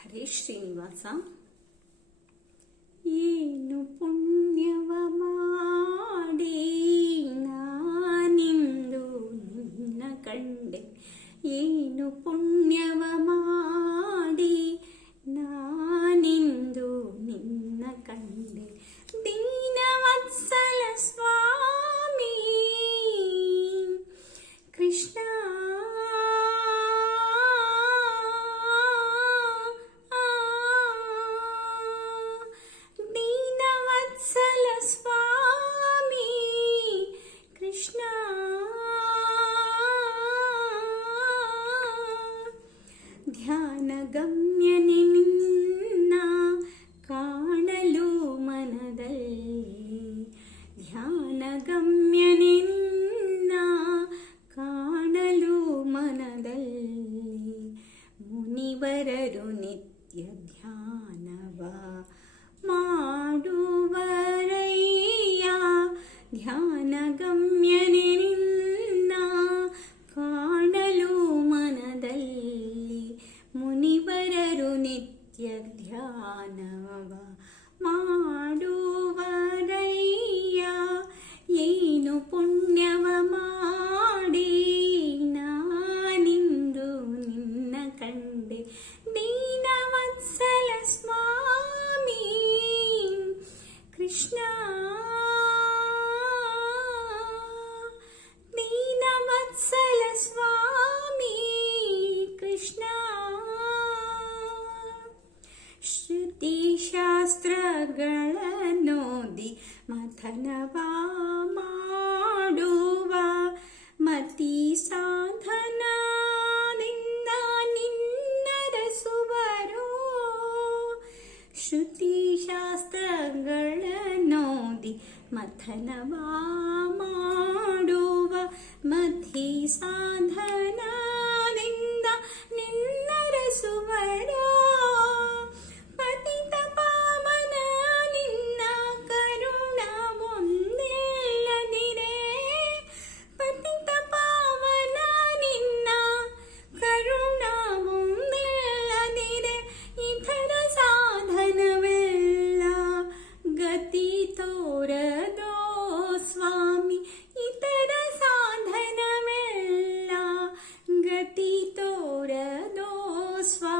ಹರೇ ಶ್ರೀನಿವಾಸ. ಏನು ಪುಣ್ಯವ ಮಾಡಿ ನಾನಿಂದು ನಿನ್ನ ಕಂಡೆ, ಏನು ಪುಣ್ಯವ ಮಾಡಿ ನಾನಿಂದು ನಿನ್ನ ಕಂಡೆ. ದೀನವತ್ಸಲ ಸ್ವಾಮಿ ಕೃಷ್ಣ, ದೀನವತ್ಸಲ ಸ್ವಾಮಿ ಕೃಷ್ಣ, ಧ್ಯಾನ ಗಮ್ಯನೆ ನಿನ್ನ ಕಾಣಲು ಮನದಲ್ಲಿ, ಧ್ಯಾನ ಗಮ್ಯನೆ ನಿನ್ನ ಕಾಣಲು ಮನದಲ್ಲಿ. ಮುನಿವರರು ನಿತ್ಯ ಧ್ಯಾನವ ಮಾಡುವರಯ್ಯ, ಧ್ಯಾನ ಗಮ್ಯನೆ ನಿನ್ನ ಕಾಣಲು ಮನದಲ್ಲಿ. ಮುನಿವರರು ನಿತ್ಯ ಧ್ಯಾನವ ಮಾಡುವರಯ್ಯ, ಏನು ಪುಣ್ಯವ ಮಾಡಿ ನಾನಿಂದು ನಿನ್ನ ಕಂಡೆ. ದೀನವತ್ಸಲ ಸ್ವಾಮಿ ಕೃಷ್ಣ, ದೀನವತ್ಸಲ ಸ್ವಾಮಿ ಕೃಷ್ಣ. ಶ್ರುತಿ ಶಾಸ್ತ್ರಗಳನ್ನೋದಿ ಮಥನವ ಮಾಡುವ ಮತಿ ಸಾಧನದಿಂದ ನಿನ್ನರಸುವರು. ಶ್ರುತಿ ಶಾಸ್ತ್ರಗಳನ್ನೋದಿ ಮಥನವ ಮಾಡುವ ಮತಿ ಸಾಧನದಿಂದ ನಿನ್ನರಸುವರು. ಪತಿತ ಪಾವನ ನಿನ್ನ ಕರುಣ ಒಂದಿಲ್ಲದಿರೆ, ಪತಿತ ಪಾವನ ನಿನ್ನ ಕರುಣ ಒಂದಿಲ್ಲದಿರೆ, ಇತರ ಸಾಧನವೆಲ್ಲ ಗತಿ ತೋರದೋ ಸ್ವಾಮಿ, ಇತರ ಸಾಧನವೆಲ್ಲ ಗತಿ ತೋರದೋ ಸ್ವಾಮಿ.